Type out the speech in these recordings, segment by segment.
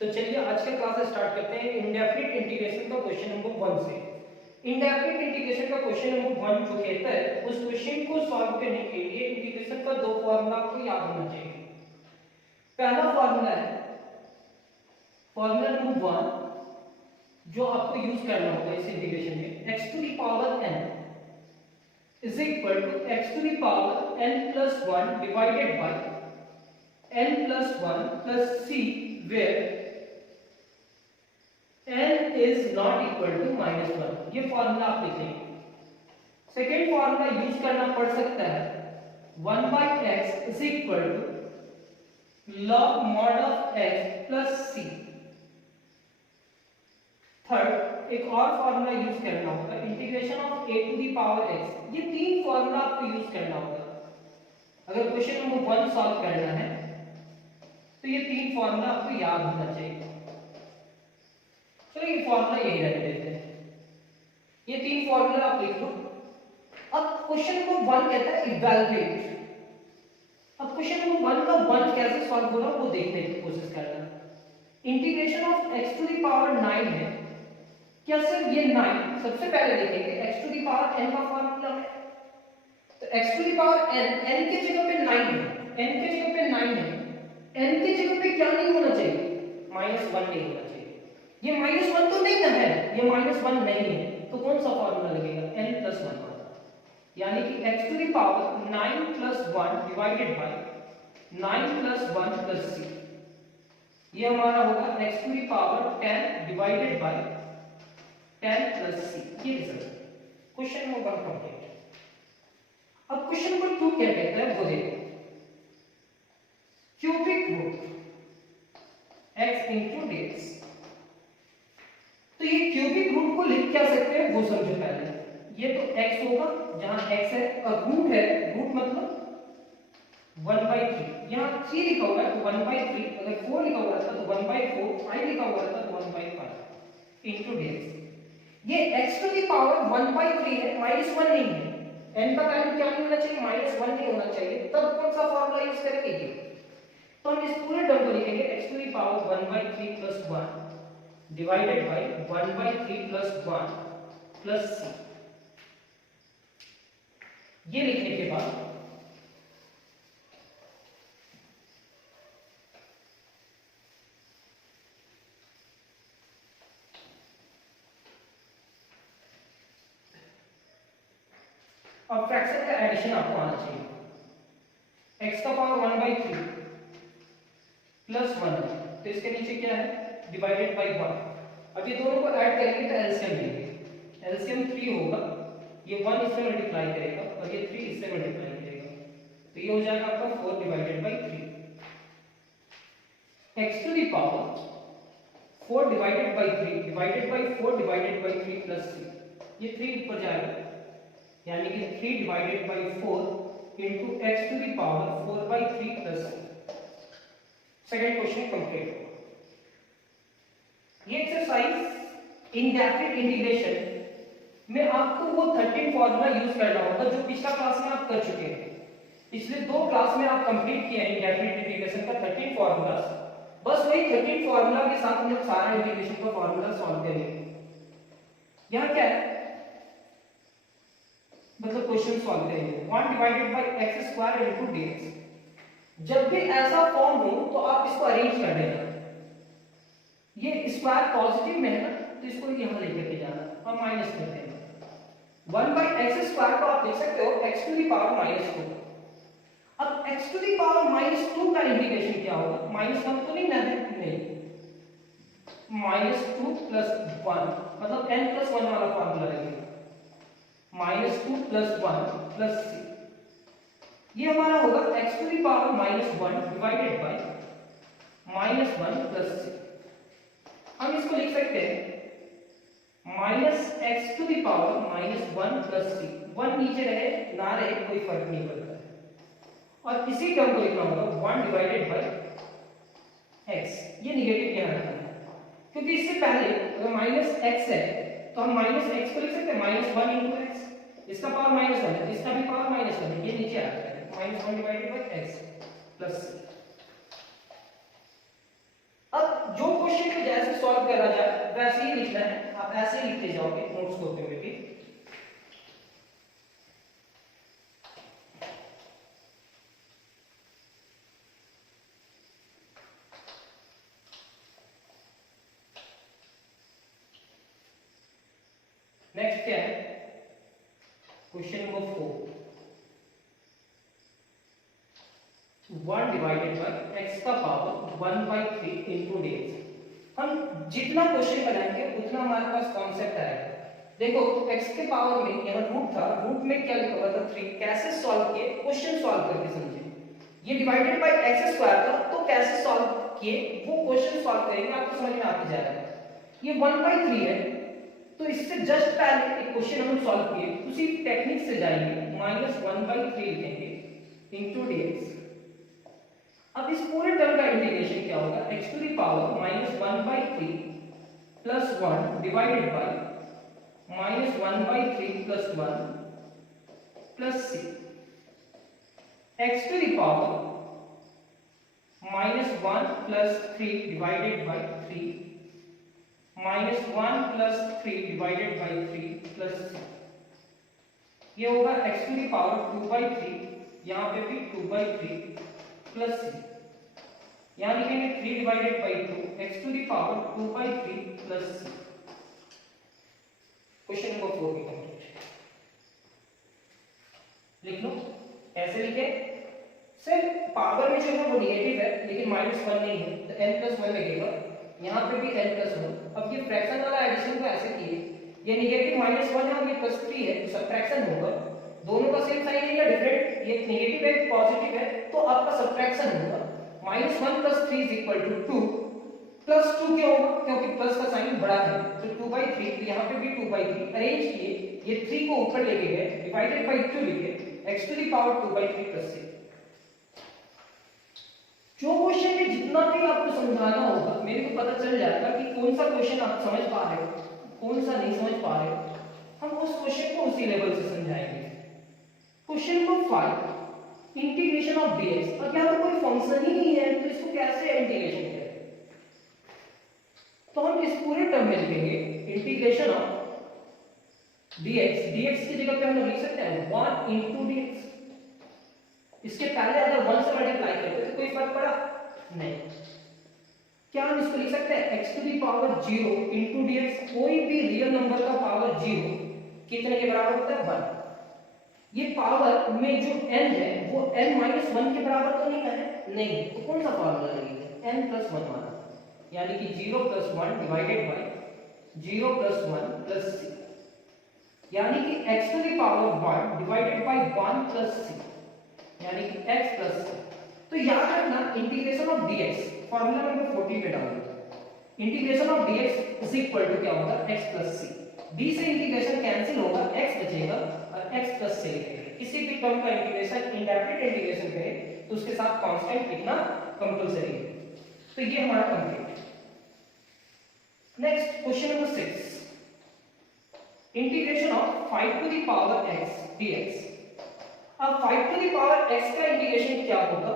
तो चलिए आज का क्लास स्टार्ट करते हैं इंडेफिनिट इंटीग्रेशन का क्वेश्चन नंबर 1 से। इंडेफिनिट इंटीग्रेशन का क्वेश्चन नंबर 1 जो कहता है उस क्वेश्चन को सॉल्व करने के लिए इंटीग्रेशन का दो फार्मूला आपको याद होना चाहिए। पहला फार्मूला है फार्मूला नंबर 1 जो आपको यूज करना होगा इस इंटीग्रेशन में x to the power n is equal to x to the power n plus 1 divided by n plus 1 plus c where n is not equal to -1। ये formula आप लिखेंगे। Second formula use करना पड़ सकता है 1 by x is equal to log mod of x plus c। Third एक और formula use करना होगा integration of a to the power x। ये तीन फॉर्मूला आपको यूज करना होगा अगर क्वेश्चन नंबर 1 सॉल्व करना है तो ये तीन फॉर्मूला आपको याद होना चाहिए। चलो ये फॉर्मूला यही रख देते हैं, ये तीन फॉर्मूला आप लिख लो। अब क्वेश्चन नंबर 1 कहता है इवैल्यूएट। अब क्वेश्चन नंबर 1 का 1 कैसे सॉल्व होगा वो देखने की कोशिश करना। Integration of x to the power 9 है। क्या सर ये 9 सबसे पहले देखेंगे x to the power n का फॉर्मूला है तो x to the power n की जगह पे 9 है, n की जगह पे 9 है, n की जगह पे क्या नहीं होना चाहिए -1 नहीं होना चाहिए। ये -1 तो नहीं ना है, ये -1 नहीं है तो कौन सा फॉर्मूला लगेगा n प्लस 1 यानी कि x to the power 9 plus 1 divided by 9 plus 1 plus c। ये हमारा होगा x to the power 10 divided by 10 plus c। ये रिजल्ट क्वेश्चन नंबर 1 कंप्लीट। अब क्वेश्चन नंबर 2 क्या कहता है वो देखो। Cubic root x into dx। तो ये क्यूबिक रूट को लिख क्या सकते हैं वो समझो पहले। ये तो x होगा जहां x है और रूट है, रूट मतलब 1/3। यहाँ 3 लिखा हुआ है तो 1/3, अगर 4 लिखा हुआ था तो 1/4, 5 लिखा हुआ था तो 1/5 इनटू dx। ये x टू द पावर 1/3 है, -1 नहीं है। n का वैल्यू क्या नहीं होना चाहिए -1 नहीं होना चाहिए। तब कौन सा फार्मूला यूज करेंगे ये, तो हम इस पूरे टर्म को लिखेंगे x to the power 1/3 plus 1 divided by 1/3 plus 1 plus c। ये लिखने के बाद अब फ्रैक्शन का एडिशन आपको आना चाहिए। x का पावर 1/3 प्लस 1 तो इसके नीचे क्या है डिवाइडेड बाय 1। अब ये दोनों को ऐड करेंगे तो एलसीएम लेंगे। एलसीएम 3 होगा, ये 1 इससे मल्टीप्लाई करेगा और ये 3 इससे मल्टीप्लाई करेगा तो ये हो जाएगा आपका 4 divided by 3। x to the power 4 divided by 3 divided by 4 divided by 3 plus c। ये 3 ऊपर जाएगा यानी कि 3 divided by 4 into x to the power 4/3 plus c। Second question complete. ये एक्सरसाइज इंडेफिनिट इंटीग्रेशन में आपको वो 13 फार्मूला यूज करना होगा जो पिछला क्लास में आप कर चुके हैं। पिछले 2 क्लास में आप कंप्लीट किए हैं इंडेफिनिट इंटीग्रेशन का 13 फार्मूलास। बस वही 13 फार्मूला के साथ हम लोग सारा इंटीग्रेशन का फार्मूला सॉल्व करेंगे। यहां क्या है मतलब क्वेश्चन सॉल्व करेंगे 1 divided bye x² into dx। जब भी ऐसा फॉर्म हो तो आप इसको अरेंज कर देना। ये स्क्वायर पॉजिटिव में है ना तो इसको यहां लेकर के जाना और माइनस कर देना। 1/x² को आप देख सकते हो x टू द पावर -2। अब x टू द पावर -2 का इंटीग्रेशन क्या होगा -1 तो नहीं ना है, नहीं -2 प्लस 1 मतलब n प्लस 1 वाला फार्मूला लगेगा -2 प्लस 1 प्लस c। ये हमारा होगा x to the power -1 divided by -1 plus c। हम इसको लिख सकते हैं -x to the power -1 plus c। 1 नीचे रहे ना रहे कोई फर्क नहीं पड़ता है और इसी टर्म को लिखना होगा 1 डिवाइडेड बाय x। ये नेगेटिव यहां रखना है क्योंकि इससे पहले अगर -x है तो हम -x को लिख सकते हैं -1 into x। इसका पावर -1 है, इसका भी पावर -1 है, ये नीचे आ जाएगा -1 divided by x plus c। अब जो क्वेश्चन जैसे सॉल्व करा जाए वैसे ही लिखना है, आप ऐसे ही लिखते जाओगे नोट्स कॉपी में भी। नेक्स्ट क्या है, question number 4, 1 divided by x का पावर 1/3 इंटू dx। हम जितना क्वेश्चन बनाएंगे उतना हमारे पास कॉन्सेप्ट आएगा। देखो x के पावर में यहाँ रूट था, रूट में क्या लिखा हुआ था 3, कैसे सॉल्व किए, क्वेश्चन सॉल्व करके समझे। ये डिवाइडेड बाय x स्क्वायर था, तो कैसे सॉल्व किए वो क्वेश्चन सॉल्व करेंगे, आपको समझ में आते जाएगा। ये 1/3 है, तो इससे जस्ट पहले एक क्वेश्चन हम सॉल्व किए, उसी टेक्निक से जाएंगे, -1/3 लिखेंगे इंटू dx। अब इस पूरे टर्म का इंटीग्रेशन क्या होगा, x to the power -1/3 plus 1 divided by -1/3 plus 1 plus c, x to the power -1 plus 3 divided by 3 -1 plus 3 divided by 3 plus c। ये होगा x टू द पावर 2/3, यहाँ पे भी 2/3 प्लस c, यहाँ लिखेंगे 3 divided by 2, x to the power 2/3 plus c। Question number 4 भी complete. लिख लो, ऐसे लिखे सर, पावर में जो है वो नेगेटिव है लेकिन -1 नहीं है, तो n+1 लगेगा, यहाँ पे भी n+1। अब ये फ्रैक्शन वाला एडिशन को ऐसे किए, ये नेगेटिव -1 है और ये +3 है, तो सब्ट्रैक्शन होगा, दोनों का सेम साइन है या डिफरेंट, ये नेगेटिव है पॉजिटिव है, तो आपका सब्ट्रैक्शन होगा। -1 + 3 = 2, +2 क्यों होगा, क्योंकि प्लस का साइन बड़ा है, तो 2/3, तो यहाँ पे भी 2/3 अरेंज किए, ये 3 को ऊपर लेके गए, डिवाइडेड बाय 2 लिखे, x to the power 2/3 plus 6। जो क्वेश्चन में जितना भी आपको समझाना होगा, मेरे को पता चल जाएगा कि कौन सा क्वेश्चन आप समझ पा रहे हो, कौन सा नहीं समझ पा रहे हो, हम उस क्वेश्चन को उसी लेवल से समझाएंगे। Question number 5, integration of dx। अब यहाँ तो कोई फंक्शन ही नहीं है, तो इसको कैसे इंटीग्रेशन करें, तो हम इस पूरे टर्म में लिखेंगे इंटीग्रेशन ऑफ dx। dx की जगह पे हम लिख सकते हैं 1 इंटू dx। इसके पहले अगर 1 से मल्टीप्लाई करते तो कोई फर्क पड़ा नहीं। क्या हम इसको लिख सकते हैं x to the power 0 into dx। कोई भी रियल नंबर का पावर 0 कितने के बराबर होता है, 1। ये पावर में जो n है वो n-1 के बराबर तो नहीं है, नहीं, तो कौन सा फार्मूला लगेगा, n+1 वाला, यानी कि 0 + 1 डिवाइडेड बाय 0 + 1 प्लस c, यानी कि x to the power 1 divided by 1 plus c, यानी कि x प्लस c। तो याद रखना integration of dx formula number 40 पे डाल दो, integration of dx is equal to क्या होगा, x प्लस c। d से इंटीग्रेशन कैंसिल होगा, x बचेगा और x प्लस c लिखेंगे। किसी भी टर्म का इंटीग्रेशन इंडेफिनिट इंटीग्रेशन करें तो उसके साथ कांस्टेंट लिखना कंपलसरी है। तो ये हमारा complete. Next question number 6, integration of 5 to the power x dx। अब 5 टू द पावर x का इंटीग्रेशन क्या होगा,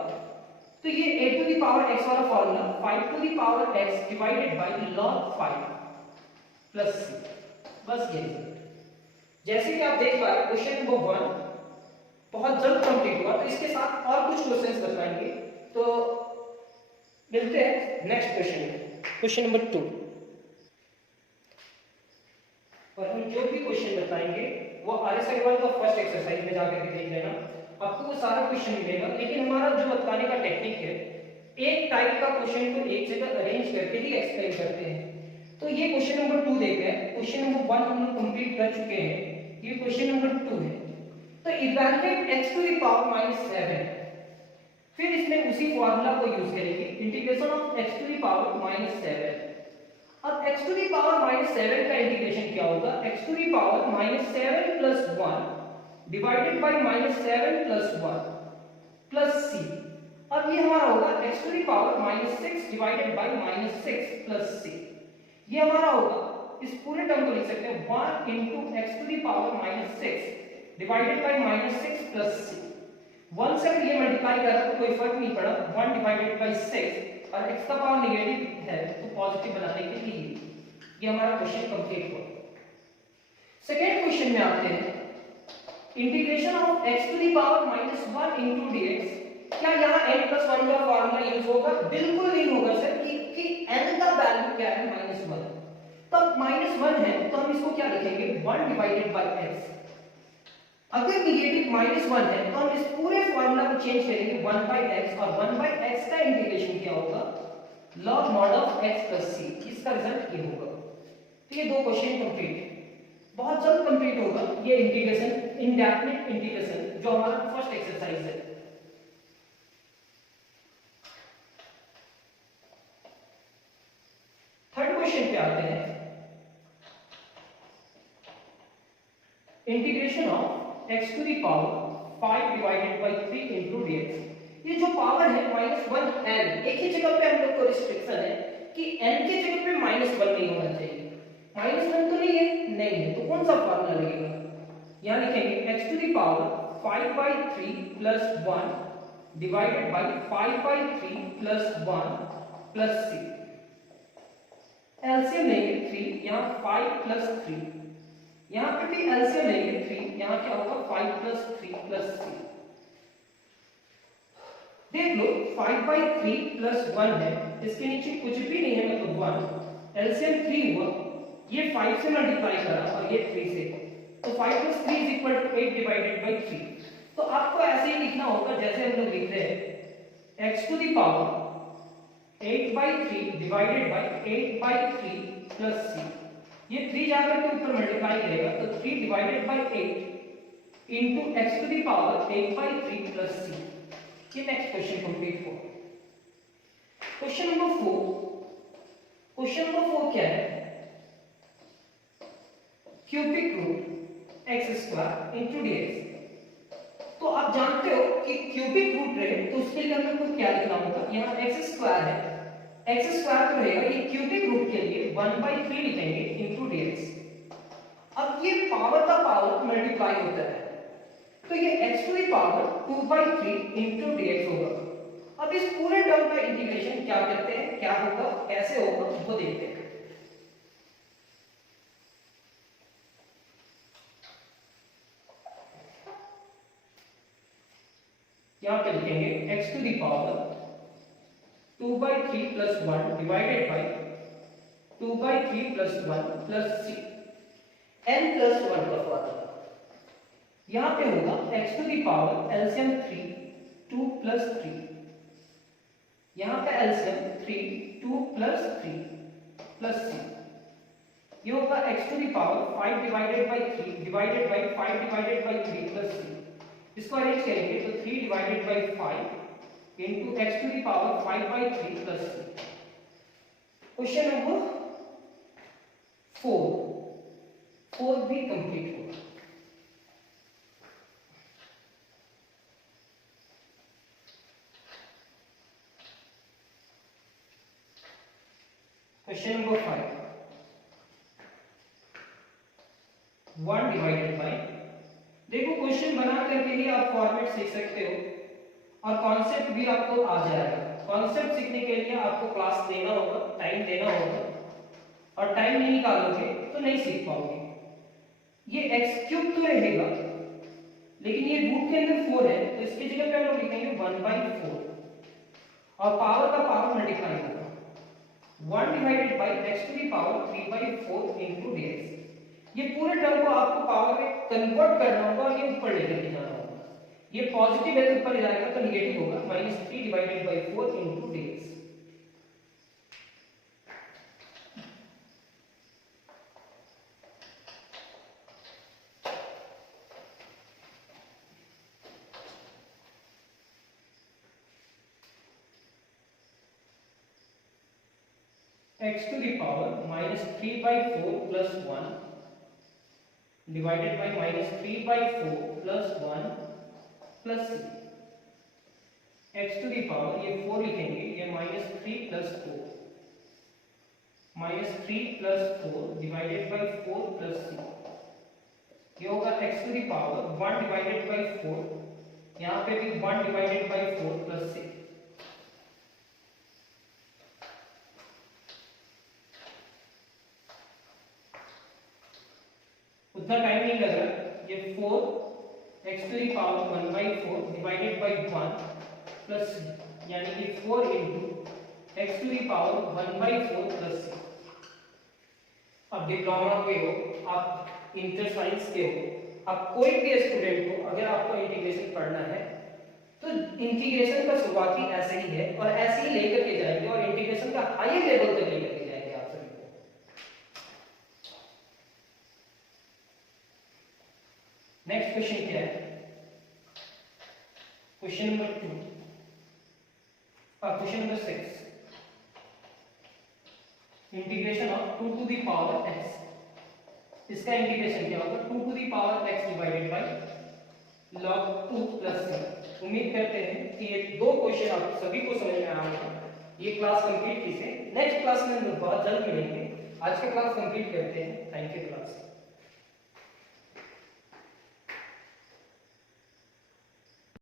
तो ये a to the power x वाला formula 5 to the power x divided by log 5 plus c, बस ये। जैसे कि आप देख पा रहे क्वेश्चन नंबर 1 बहुत जल्द कंप्लीट हुआ, तो इसके साथ और कुछ क्वेश्चंस बताएंगे, तो मिलते हैं नेक्स्ट क्वेश्चन में, क्वेश्चन नंबर 2। और हम जो भी क्वेश्चन बताएंगे वो RS अग्रवाल का फर्स्ट एक्सरसाइज में जाकर के देख लेना, आपको वो सारा क्वेश्चन मिलेगा। लेकिन हमारा जो बताने का टेक्निक है, एक टाइप का क्वेश्चन को एक जगह अरेंज करके ही एक्सप्लेन करते हैं। तो ये क्वेश्चन नंबर 2 देखते हैं। क्वेश्चन नंबर 1 हम लोग कंप्लीट कर चुके हैं, ये क्वेश्चन नंबर 2 है। तो evaluate x to the power -7, फिर इसमें उसी फार्मूला को यूज करेंगे, integration of x to the power -7। अब x टू द पावर -7 का इंटीग्रेशन क्या होगा, x to the power -7 plus 1 divided by -7 plus 1 plus c। अब ये हमारा होगा x to the power -6 divided by -6 plus c। ये हमारा होगा, इस पूरे टर्म को लिख सकते हैं 1 into x to the power -6 divided by -6 plus c। 1 से अगर ये मल्टीप्लाई कर रहा तो कोई फर्क नहीं पड़ा, 1 डिवाइडेड बाय 6 और x का पावर नेगेटिव है तो पॉजिटिव बनाने के लिए ये हमारा क्वेश्चन कंप्लीट हुआ। सेकेंड क्वेश्चन में आते हैं, integration of x to the power -1 into dx। क्या यहाँ n + 1 का फार्मूला यूज होगा? बिल्कुल नहीं होगा सर, कि n का वैल्यू क्या है -1, तो -1 है तो हम इसको क्या लिखेंगे 1 डिवाइडेड बाय x। अगर नेगेटिव -1 है तो हम इस पूरे फार्मूला को चेंज करेंगे 1/x, और 1/x का इंटीग्रेशन क्या होगा log mod of x + c। इसका रिजल्ट ये होगा। तो ये दो क्वेश्चन कंप्लीट, बहुत जल्द कंप्लीट होगा ये इंटीग्रेशन, इंडेफिनिट इंटीग्रेशन जो हमारा फर्स्ट एक्सरसाइज है। थर्ड क्वेश्चन पे आते हैं, integration of x to the power 5 divided by 3 into dx। ये जो पावर है -1n, एक ही जगह पे हम लोग को रिस्ट्रिक्शन है कि n की जगह पे -1 नहीं होना चाहिए। -1 तो नहीं है, नहीं है तो कौन सा फार्मूला लगेगा? यहां लिखेंगे x to the power 5/3 plus 1 divided by 5/3 plus 1 plus c। LCM लेंगे 3, यहां 5 प्लस 3, यहां पे भी एलसीएम लेंगे 3, यहां क्या होगा 5 प्लस 3 प्लस c। देख लो 5/3 प्लस 1 है, इसके नीचे कुछ भी नहीं है मतलब 1, एलसीएम 3 हुआ, ये 5 से मल्टीप्लाई करा और ये 3 से, तो 5 + 3 = 8 डिवाइडेड बाय 3। तो आपको ऐसे ही लिखना होगा जैसे हम लोग लिख रहे हैं x to the power 8/3 divided by 8/3 plus c। ये 3 जाकर के ऊपर मल्टीप्लाई करेगा तो 3 divided by 8 into x to the power 8/3 plus c। ये नेक्स्ट क्वेश्चन कंप्लीट हुआ। क्वेश्चन नंबर 4, क्वेश्चन नंबर 4 क्या है? Cubic root x² into dx। तो आप जानते हो कि क्यूबिक रूट रहे तो उसके लिए हमें को क्या लिखना होगा? यहाँ x² है, x² तो रहेगा, ये क्यूबिक रूट के लिए 1/3 लिखेंगे इनटू dx। अब ये पावर का पावर मल्टीप्लाई होता है तो ये x to the power 2/3 into dx होगा। अब इस पूरे टर्म का इंटीग्रेशन क्या करते हैं, क्या होगा, कैसे होगा वो देखते हैं। यहां पे लिखेंगे x to the power 2/3 plus 1 divided by 2/3 plus 1 plus c। n plus 1 का फॉर्मूला यहां पे होगा x to the power LCM 3 2 plus 3, यहां पे एलसीएम 3 2 प्लस 3 प्लस c। ये होगा x to the power 5 divided by 3 divided by 5 divided by 3 plus c। इसको arrange करेंगे तो 3 divided by 5 into x to the power 5/3 plus c। Question number 4 भी complete हुआ। Question number 5, 1 divided by, देखो क्वेश्चन बना करके ही आप फॉर्मेट सीख सकते हो और कॉन्सेप्ट भी आपको आ जाएगा। कॉन्सेप्ट सीखने के लिए आपको क्लास देना होगा, टाइम देना होगा, और टाइम नहीं निकालोगे तो नहीं सीख पाओगे। ये x³ तो रहेगा लेकिन ये रूट के अंदर 4 है तो इसकी जगह पे हम लोग लिखेंगे 1/4 और पावर का पावर मल्टीप्लाई होगा 1 divided by x to the power 3/4 into dx। ये पूरे टर्म को आपको पावर में कन्वर्ट करना होगा और ये ऊपर लेकर के जाना होगा। ये पॉजिटिव है तो ऊपर ले जाएगा तो नेगेटिव होगा, -3 divided by 4 into dx। x to the power -3/4 plus 1 divided by -3/4 plus 1 plus c। x to the power ये 4 लिखेंगे, ये -3 plus 4 -3 plus 4 divided by 4 plus c। ये होगा x to the power 1 divided by 4, यहाँ पे भी 1 divided by 4 plus c। उतना time नहीं लग रहा, ये 4 x to the power 1/4 divided by 1 plus यानी कि 4 into x to the power 1/4 plus c। आप डिप्लोमा के हो, आप इंटर साइंस के हो, आप कोई भी स्टूडेंट हो, अगर आपको इंटीग्रेशन पढ़ना है तो इंटीग्रेशन का शुरुआती ऐसे ही है और ऐसे ही लेकर के जाएंगे और इंटीग्रेशन का हाई लेवल तक लेकर के जाएंगे आप सभी को। नेक्स्ट क्वेश्चन क्या है? Question number 2, question number 6, integration of 2 to the power x। इसका इंटीग्रेशन क्या होगा? 2 to the power x divided by log 2 plus c। उम्मीद करते हैं कि ये दो क्वेश्चन आप सभी को समझ में आ गए। ये क्लास कंप्लीट कीजिए, नेक्स्ट क्लास में हम बहुत जल्द मिलेंगे। आज का क्लास कंप्लीट करते हैं। Thank you class.